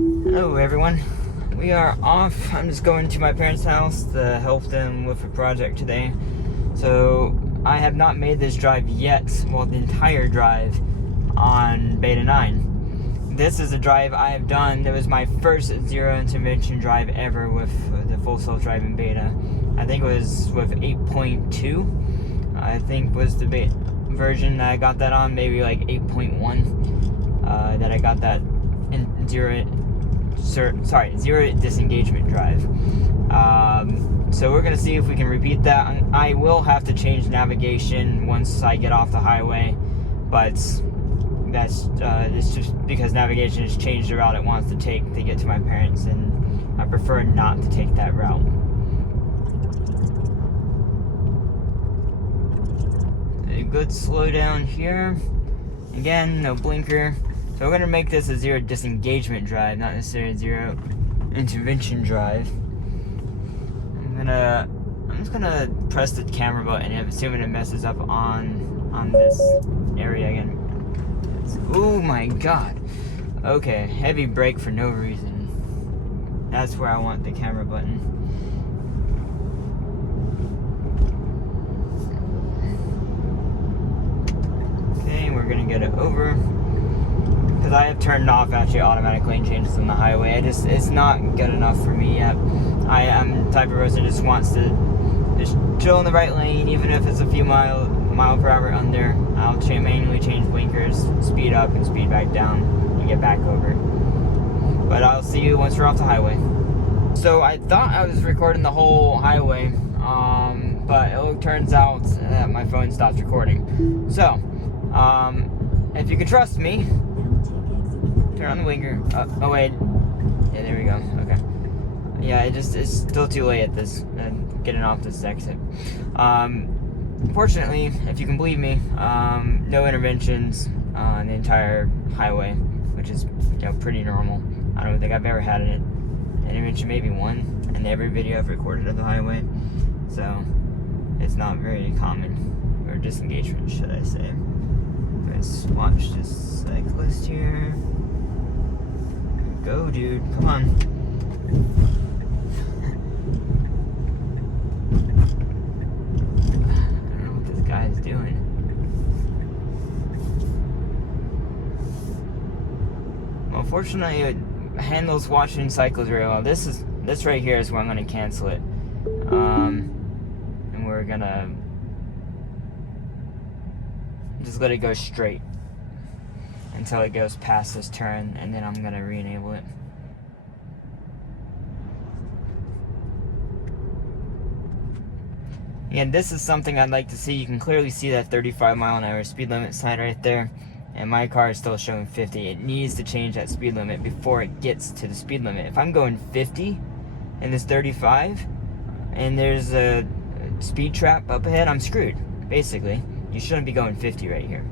Hello everyone, we are off. I'm just going to my parents' house to help them with a project today. So I have not made this drive yet, well, the entire drive on Beta 9. This is a drive I have done. It was my first zero intervention drive ever with the full self-driving beta. I think it was with 8.2, I think was the beta version that I got that on, maybe like 8.1 that I got that in zero disengagement drive. So we're gonna see if we can repeat that. I will have to change navigation once I get off the highway, but that's it's just because navigation has changed the route it wants to take to get to my parents, and I prefer not to take that route. A good slowdown here. Again, no blinker. So we're gonna make this a zero disengagement drive, not necessarily a zero intervention drive. I'm just gonna press the camera button, assuming it messes up on this area again. Oh my god. Okay, heavy brake for no reason. That's where I want the camera button. Okay, we're gonna get it over. Because I have turned off actually automatic lane changes on the highway. It's not good enough for me yet. I am the type of person who just wants to just chill in the right lane, even if it's a few mile per hour under. I'll manually change blinkers, speed up and speed back down, and get back over. But I'll see you once we're off the highway. So I thought I was recording the whole highway, but it turns out that my phone stopped recording. So, if you can trust me, turn on the blinker. Oh wait, yeah, there we go. Okay. Yeah, it's still too late at this, getting off this exit. Fortunately, if you can believe me, no interventions on the entire highway, which is pretty normal. I don't think I've ever had an intervention, maybe one, in every video I've recorded of the highway. So it's not very common, or disengagement, should I say. Let's watch this cyclist here. Go, dude, come on. Guy's doing. Well, fortunately, it handles watching cycles very well. This right here is where I'm going to cancel it, and we're gonna just let it go straight until it goes past this turn, and then I'm gonna re-enable it. And this is something I'd like to see. You can clearly see that 35-mile-an-hour speed limit sign right there, and my car is still showing 50. It needs to change that speed limit before it gets to the speed limit. If I'm going 50 and it's 35 and there's a speed trap up ahead, I'm screwed, basically. You shouldn't be going 50 right here.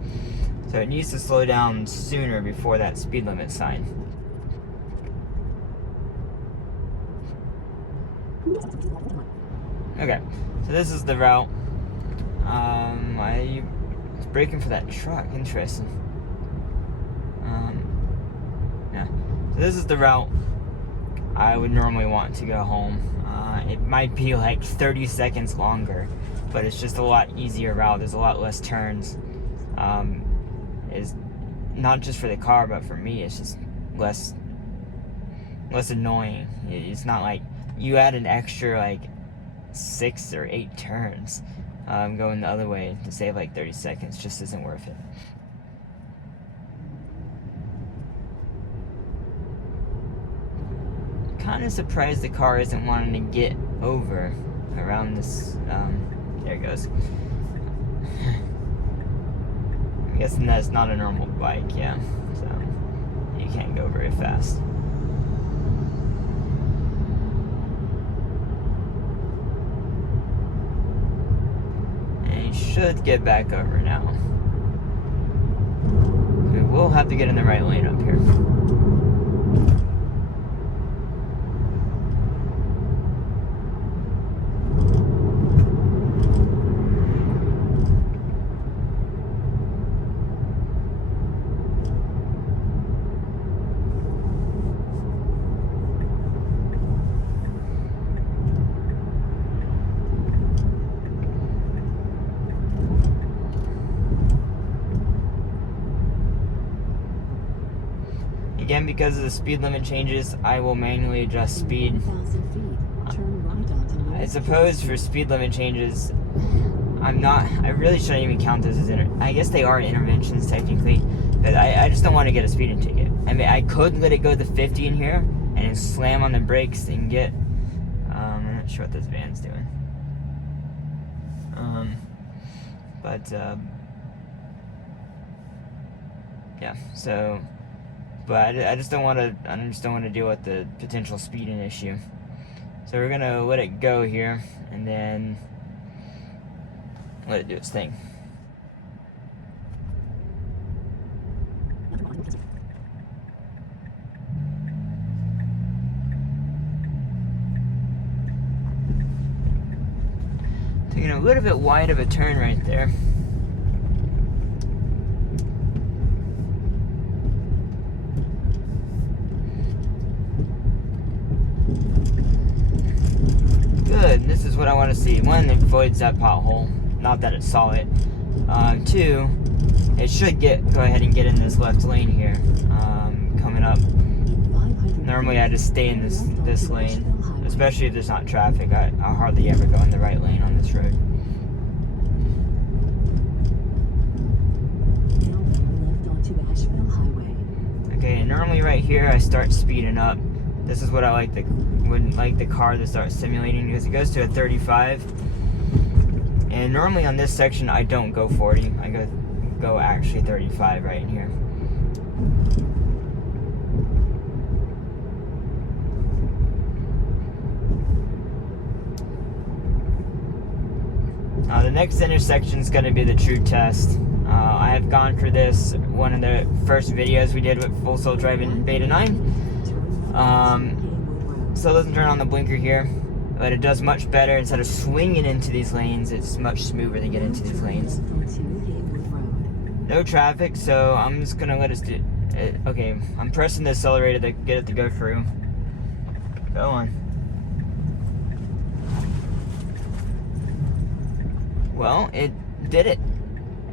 So it needs to slow down sooner before that speed limit sign. Okay, so this is the route. I was braking for that truck. Interesting. Yeah. So this is the route I would normally want to go home. It might be like 30 seconds longer, but it's just a lot easier route. There's a lot less turns. It's not just for the car, but for me, it's just less annoying. It's not like you add an extra like 6 or 8 turns going the other way to save like 30 seconds. Just isn't worth it. Kind of surprised the car isn't wanting to get over around this. There it goes. I'm guessing that's not a normal bike, yeah. So you can't go very fast. Should get back over now. We will have to get in the right lane up here. again, because of the speed limit changes, I will manually adjust speed. I suppose for speed limit changes, I really shouldn't even count those as I guess they are interventions technically, but I just don't want to get a speeding ticket. I mean, I could let it go to 50 in here and slam on the brakes and get, I'm not sure what this van's doing. Yeah, so, but I just don't want to deal with the potential speeding issue. So we're gonna let it go here, and then let it do its thing. Taking a little bit wide of a turn right there. Good, this is what I want to see. One, it avoids that pothole. Not that it saw it. Two, it should go ahead and get in this left lane here. Coming up. Normally I just stay in this lane, especially if there's not traffic. I hardly ever go in the right lane on this road. Okay, and normally right here I start speeding up. This is what I would like the car to start simulating, because it goes to a 35. And normally on this section I don't go 40. I go actually 35 right in here. The next intersection is going to be the true test. I have gone for this one of the first videos we did with Full Self Driving Beta 9. Still doesn't turn on the blinker here, but it does much better. Instead of swinging into these lanes, it's much smoother to get into these lanes. No traffic, so I'm just gonna let us do it. Okay, I'm pressing the accelerator to get it to go through. Go on. Well, it did it.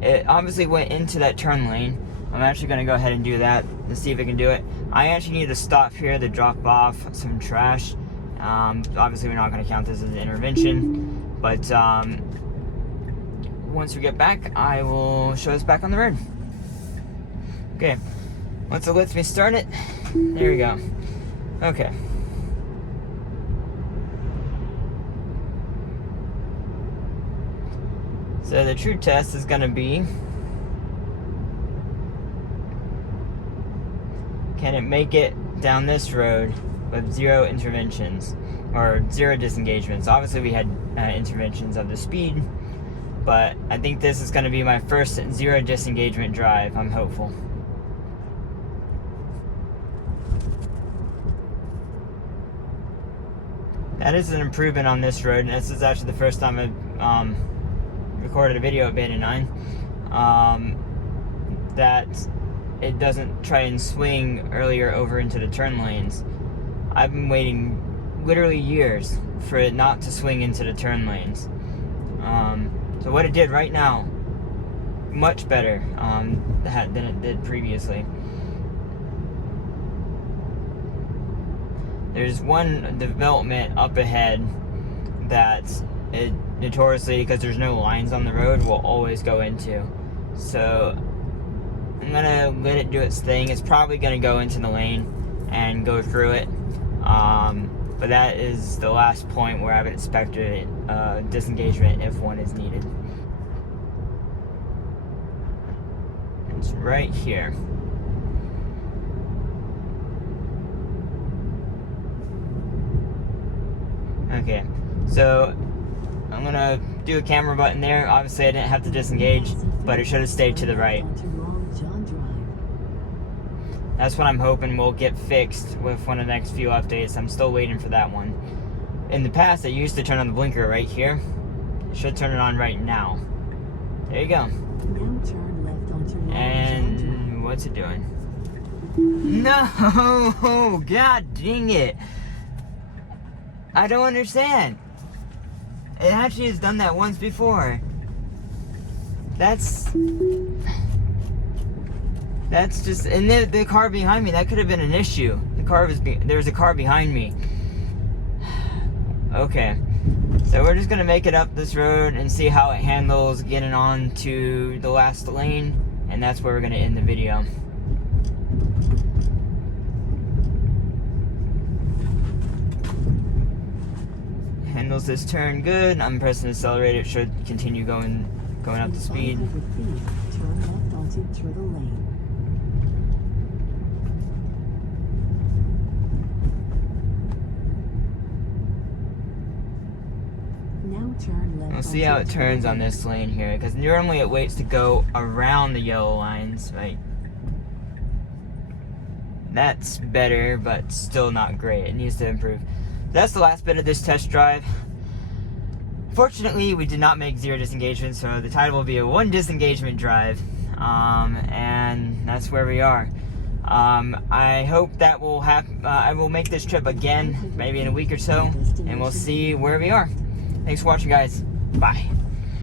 It obviously went into that turn lane. I'm actually going to go ahead and do that to see if it can do it. I actually need to stop here to drop off some trash. Obviously, we're not going to count this as an intervention, but once we get back, I will show us back on the road. Okay, once it lets me start it, there we go. Okay. So the true test is going to be, can it make it down this road with 0 interventions or 0 disengagements? Obviously we had interventions of the speed, but I think this is going to be my first 0 disengagement drive. I'm hopeful. That is an improvement on this road, and this is actually the first time I've recorded a video at Beta 9 that it doesn't try and swing earlier over into the turn lanes. I've been waiting literally years for it not to swing into the turn lanes. So what it did right now, much better than it did previously. There's one development up ahead that it notoriously, because there's no lines on the road, will always go into. So I'm gonna let it do its thing. It's probably gonna go into the lane and go through it. But that is the last point where I would expect a disengagement if one is needed. It's right here. Okay, so I'm gonna do a camera button there. Obviously I didn't have to disengage, but it should have stayed to the right. That's what I'm hoping will get fixed with one of the next few updates. I'm still waiting for that one. In the past, I used to turn on the blinker right here. It should turn it on right now. There you go. And what's it doing? No! God dang it! I don't understand. It actually has done that once before. That's... That's just, and the car behind me, that could have been an issue. There was a car behind me. Okay, so we're just gonna make it up this road and see how it handles getting on to the last lane, and that's where we're gonna end the video. Handles this turn good. I'm pressing the accelerator. It should continue going up to speed. Turn left onto through the lane. Now turn left. We'll see how it turns on this lane here, because normally it waits to go around the yellow lines, right? That's better, but still not great. It needs to improve. That's the last bit of this test drive. Fortunately, we did not make 0 disengagement, so the title will be a 1 disengagement drive, and that's where we are. I hope that will I will make this trip again, maybe in a week or so, and we'll see where we are. Thanks for watching, guys. Bye.